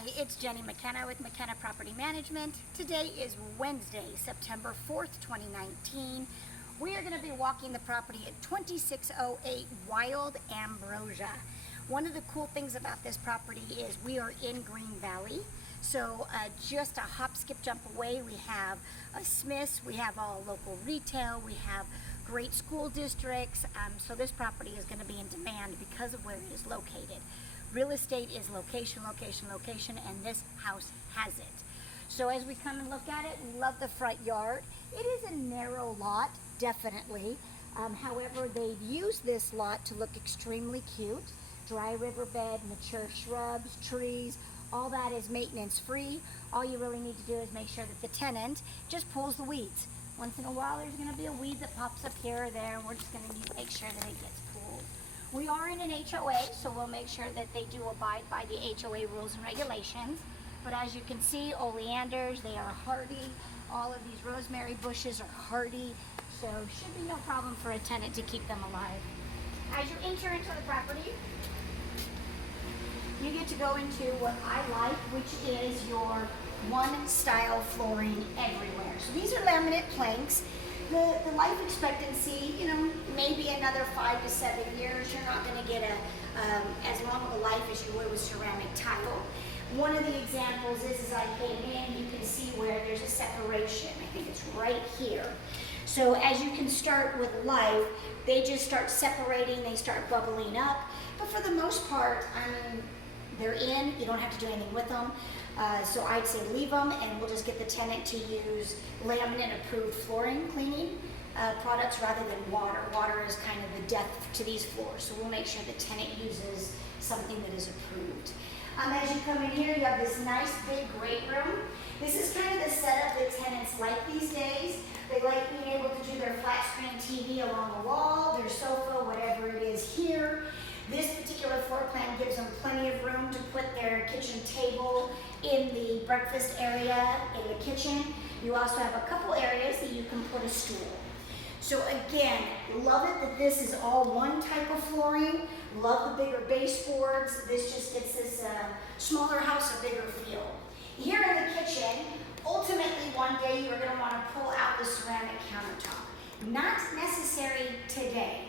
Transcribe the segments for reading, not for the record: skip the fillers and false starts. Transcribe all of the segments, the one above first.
Hi, it's Jenny McKenna with McKenna Property Management. Today is Wednesday, September 4th, 2019. We are going to be walking the property at 2608 Wild Ambrosia. One of the cool things about this property is we are in Green Valley. So just a hop, skip, jump away, we have a Smith's, we have all local retail, we have great school districts. So this property is going to be in demand because of where it is located. Real estate is location, location, location, and this house has it. So as we come and look at it, we love the front yard. It is a narrow lot, definitely. However, they've used this lot to look extremely cute. Dry riverbed, mature shrubs, trees, all that is maintenance free. All you really need to do is make sure that the tenant just pulls the weeds. Once in a while, there's going to be a weed that pops up here or there, and we're just going to need to make sure that it gets pulled. We are in an HOA, so we'll make sure that they do abide by the HOA rules and regulations. But as you can see, oleanders, they are hardy. All of these rosemary bushes are hardy, so should be no problem for a tenant to keep them alive. As you enter into the property, you get to go into what I like, which is your one style flooring everywhere. So these are laminate planks. The life expectancy, maybe another 5 to 7 years. You're not going to get as long of a life as you would with ceramic tile. One of the examples is, as I came in, you can see where there's a separation. I think it's right here. So as you can start with life, they just start separating, they start bubbling up. But for the most part, they're in, you don't have to do anything with them. So I'd say leave them, and we'll just get the tenant to use laminate approved flooring cleaning products rather than water. Water is kind of the death to these floors, so we'll make sure the tenant uses something that is approved. As you come in here, you have this nice big great room. This is kind of the setup that tenants like these days. They like being able to do their flat screen TV along the wall, their sofa, whatever it is here. This particular floor plan gives them plenty of room to put their kitchen table in the breakfast area in the kitchen. You also have a couple areas that you can put a stool. So again, love it that this is all one type of flooring. Love the bigger baseboards. This just gets this smaller house a bigger feel. Here in the kitchen, ultimately one day you're going to want to pull out the ceramic countertop. Not necessary today.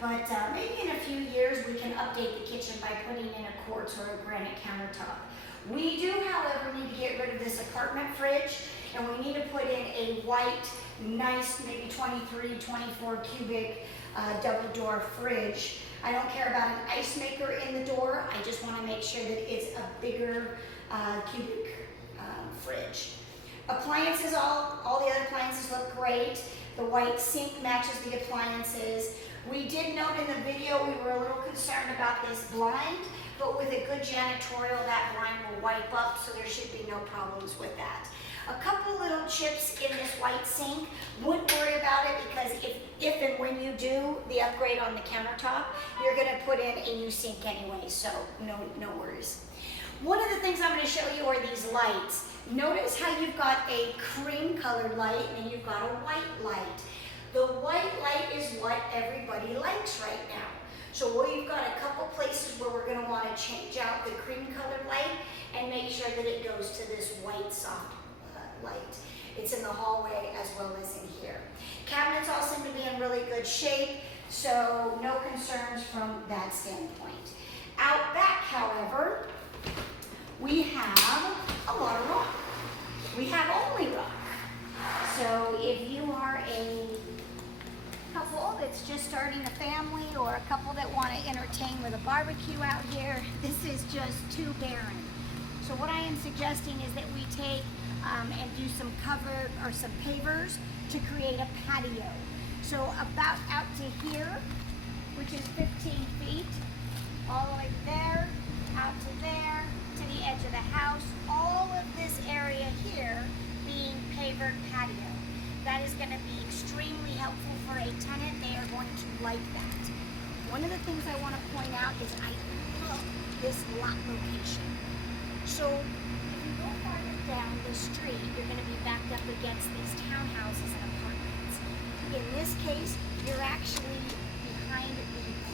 But maybe in a few years we can update the kitchen by putting in a quartz or a granite countertop. We do, however, need to get rid of this apartment fridge, and we need to put in a white, nice, maybe 23, 24 cubic double door fridge. I don't care about an ice maker in the door. I just want to make sure that it's a bigger cubic fridge. Appliances, all the other appliances look great. The white sink matches the appliances. We did note in the video we were a little concerned about this blind, but with a good janitorial, that blind will wipe up, so there should be no problems with that. A couple little chips in this white sink. Wouldn't worry about it, because if and when you do the upgrade on the countertop, you're going to put in a new sink anyway, so no worries. One of the things I'm going to show you are these lights. Notice how you've got a cream colored light and you've got a white light. The white light is what everybody likes right now. So we've got a couple places where we're going to want to change out the cream colored light and make sure that it goes to this white soft light. It's in the hallway as well as in here. Cabinets all seem to be in really good shape, so no concerns from that standpoint. Out back, however, we have a lot of rock. We have only rock. So if you are a couple that's just starting a family, or a couple that want to entertain with a barbecue out here, this is just too barren. So what I am suggesting is that we take and do some cover or some pavers to create a patio. So about out to here, which is 15 feet, all the way there, out to there, to the edge of the house, all of this area here being pavered patio. That is going to be extremely helpful for a tenant. They are going to like that. One of the things I want to point out is I love this lot location. So if you go farther down the street, you're going to be backed up against these townhouses and apartments. In this case, you're actually behind the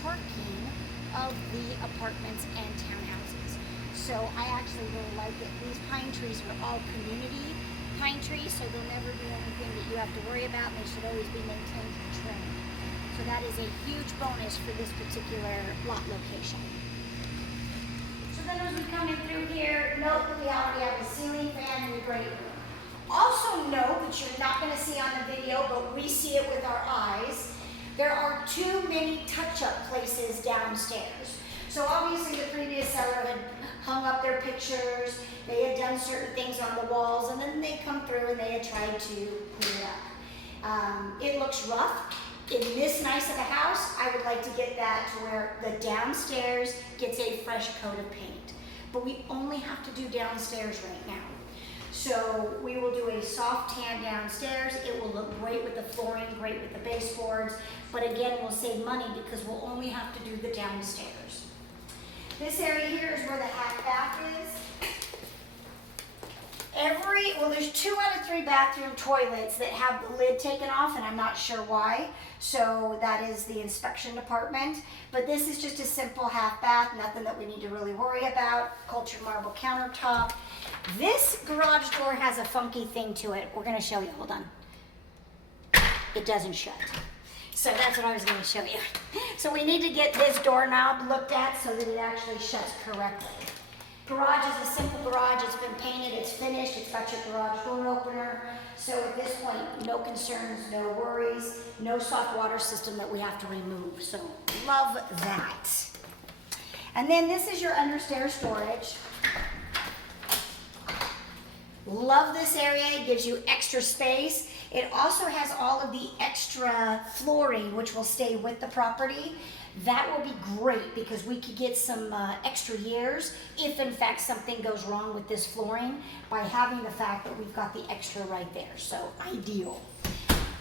parking of the apartments and townhouses. So I actually really like it. These pine trees are all community pine trees, so they'll never be anything that you have to worry about, and they should always be maintained and trimmed. So that is a huge bonus for this particular lot location. So then as we come in through here, note that we already have a ceiling fan in the great room. Also note that you're not going to see on the video, but we see it with our eyes. There are too many touch-up places downstairs. So obviously the previous seller had hung up their pictures, they had done certain things on the walls, and then they come through and they had tried to clean it up. It looks rough. In this nice of a house, I would like to get that to where the downstairs gets a fresh coat of paint. But we only have to do downstairs right now. So we will do a soft tan downstairs. It will look great with the flooring, great with the baseboards, but again, we'll save money because we'll only have to do the downstairs. This area here is where the half bath is. There's 2 out of 3 bathroom toilets that have the lid taken off, and I'm not sure why. So that is the inspection department. But this is just a simple half bath, nothing that we need to really worry about. Cultured marble countertop. This garage door has a funky thing to it. We're going to show you. Hold on. It doesn't shut. So that's what I was going to show you. So we need to get this doorknob looked at so that it actually shuts correctly. Garage is a simple garage. It's been painted. It's finished. It's got your garage door opener. So at this point, no concerns, no worries, no soft water system that we have to remove. So love that. And then this is your understairs storage. Love this area. It gives you extra space. It also has all of the extra flooring, which will stay with the property. That will be great because we could get some extra years if in fact something goes wrong with this flooring by having the fact that we've got the extra right there. So ideal.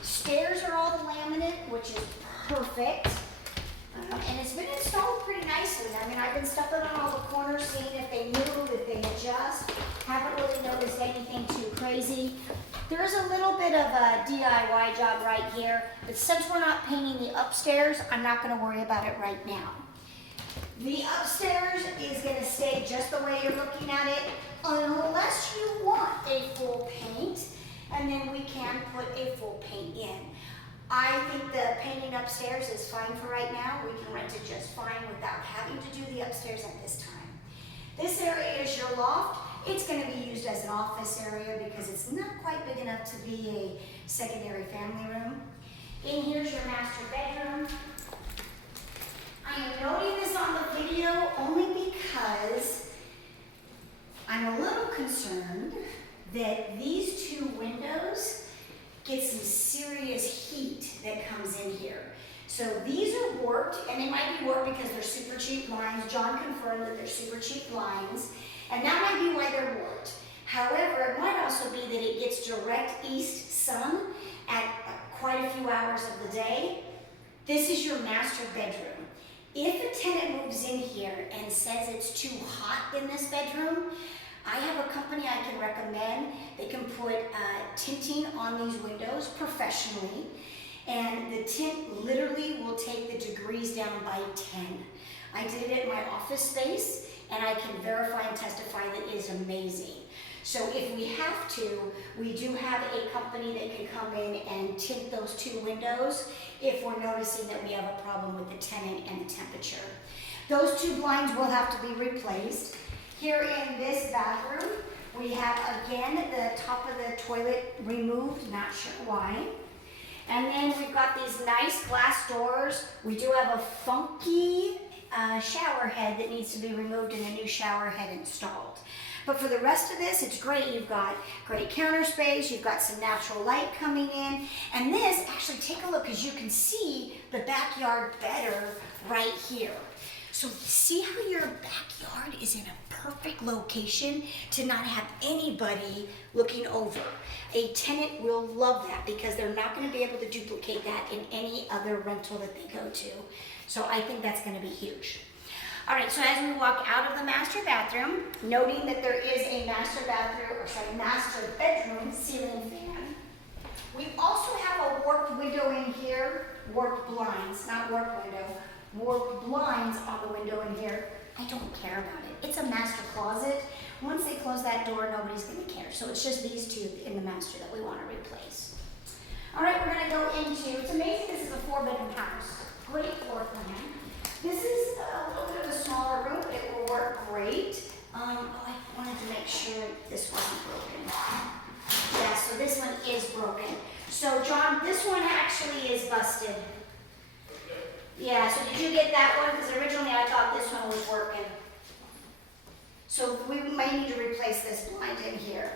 Stairs are all the laminate, which is perfect. And it's been installed pretty nicely. I mean, I've been stepping on all the corners, seeing if they move, if they adjust. Haven't really noticed anything too crazy. There is a little bit of a DIY job right here, but since we're not painting the upstairs, I'm not going to worry about it right now. The upstairs is going to stay just the way you're looking at it, unless you want a full paint, and then we can put a full paint in. I think the painting upstairs is fine for right now. We can rent it just fine without having to do the upstairs at this time. This area is your loft. It's going to be used as an office area because it's not quite big enough to be a secondary family room. In here's your master bedroom. I am noting this on the video only because I'm a little concerned that these 2 windows get some serious heat that comes in here. So these are warped, and they might be warped because they're super cheap blinds. John confirmed that they're super cheap blinds, and that might be why they're warped. However, it might also be that it gets direct east sun at quite a few hours of the day. This is your master bedroom. If a tenant moves in here and says it's too hot in this bedroom, I have a company I can recommend. They can put tinting on these windows professionally, and the tint literally will take the degrees down by 10. I did it in my office space, and I can verify and testify that it is amazing. So if we have to, we do have a company that can come in and tint those 2 windows if we're noticing that we have a problem with the tenant and the temperature. Those 2 blinds will have to be replaced. Here in this bathroom, we have again the top of the toilet removed, not sure why. And then we've got these nice glass doors. We do have a funky shower head that needs to be removed and a new shower head installed. But for the rest of this, it's great. You've got great counter space. You've got some natural light coming in. And this, actually take a look because you can see the backyard better right here. So see how your backyard is in a perfect location to not have anybody looking over. A tenant will love that because they're not going to be able to duplicate that in any other rental that they go to. So I think that's going to be huge. All right, so as we walk out of the master bathroom, noting that there is a master bedroom ceiling fan, we also have a warped window in here, warped blinds, not warped window, warped blinds on the window in here I don't care about it. It's a master closet. Once they close that door, nobody's gonna care. So it's just these two in the master that we wanna replace. All right, we're gonna go into, it's amazing this is a 4-bedroom house. Great floor plan. This is a little bit of a smaller room, but it will work great. I wanted to make sure this wasn't broken. Yeah, so this one is broken. So John, this one actually is busted. Yeah, so did you get that one? Because originally I thought this one was working. So we may need to replace this blind in here.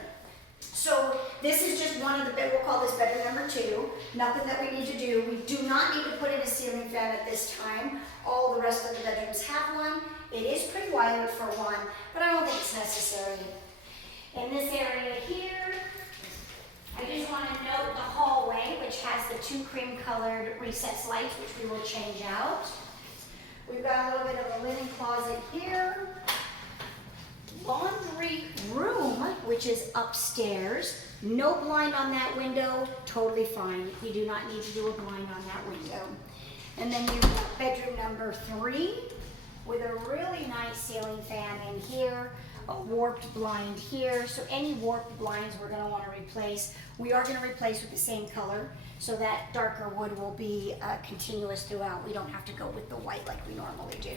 So this is just one of the bed, we'll call this bedroom number 2. Nothing that we need to do. We do not need to put in a ceiling fan at this time. All the rest of the bedrooms have one. It is pre-wired for one, but I don't think it's necessary. In this area here, I just want to note the hallway, which has the 2 cream-colored recessed lights, which we will change out. We've got a little bit of a linen closet here. Laundry room, which is upstairs. No blind on that window, totally fine. You do not need to do a blind on that window. And then you've got bedroom number 3 with a really nice ceiling fan in here, a warped blind here. So any warped blinds we're going to want to replace. We are going to replace with the same color, so that darker wood will be continuous throughout. We don't have to go with the white like we normally do.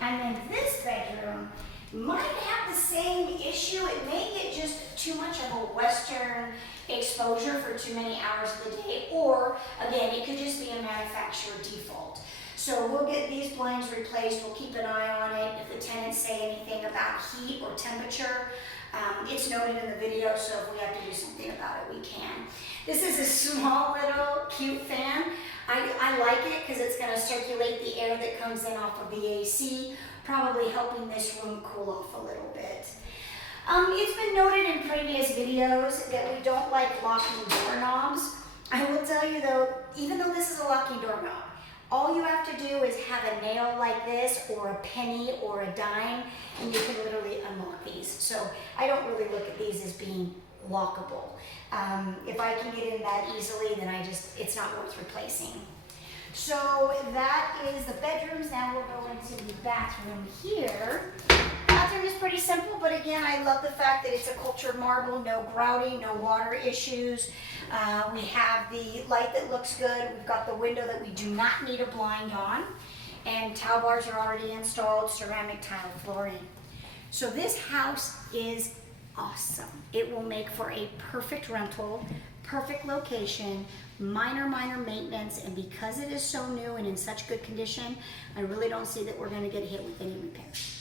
And then this bedroom might have the same issue. It may get just too much of a western exposure for too many hours of the day, or again, it could just be a manufacturer default. So we'll get these blinds replaced. We'll keep an eye on it. If the tenants say anything about heat or temperature, it's noted in the video, so if we have to do something about it, we can. This is a small little cute fan. I like it because it's going to circulate the air that comes in off of the AC, probably helping this room cool off a little bit. It's been noted in previous videos that we don't like locking doorknobs. I will tell you though, even though this is a locking doorknob, all you have to do is have a nail like this or a penny or a dime, and you can literally unlock these. So I don't really look at these as being lockable. If I can get in that easily, then it's not worth replacing. So that is the bedrooms. Now we'll go into the bathroom here. Bathroom is pretty simple, but again, I love the fact that it's a cultured marble, no grouting, no water issues. We have the light that looks good. We've got the window that we do not need a blind on. And towel bars are already installed, ceramic tile flooring. So this house is awesome. It will make for a perfect rental, perfect location, minor maintenance, and because it is so new and in such good condition, I really don't see that we're going to get hit with any repairs.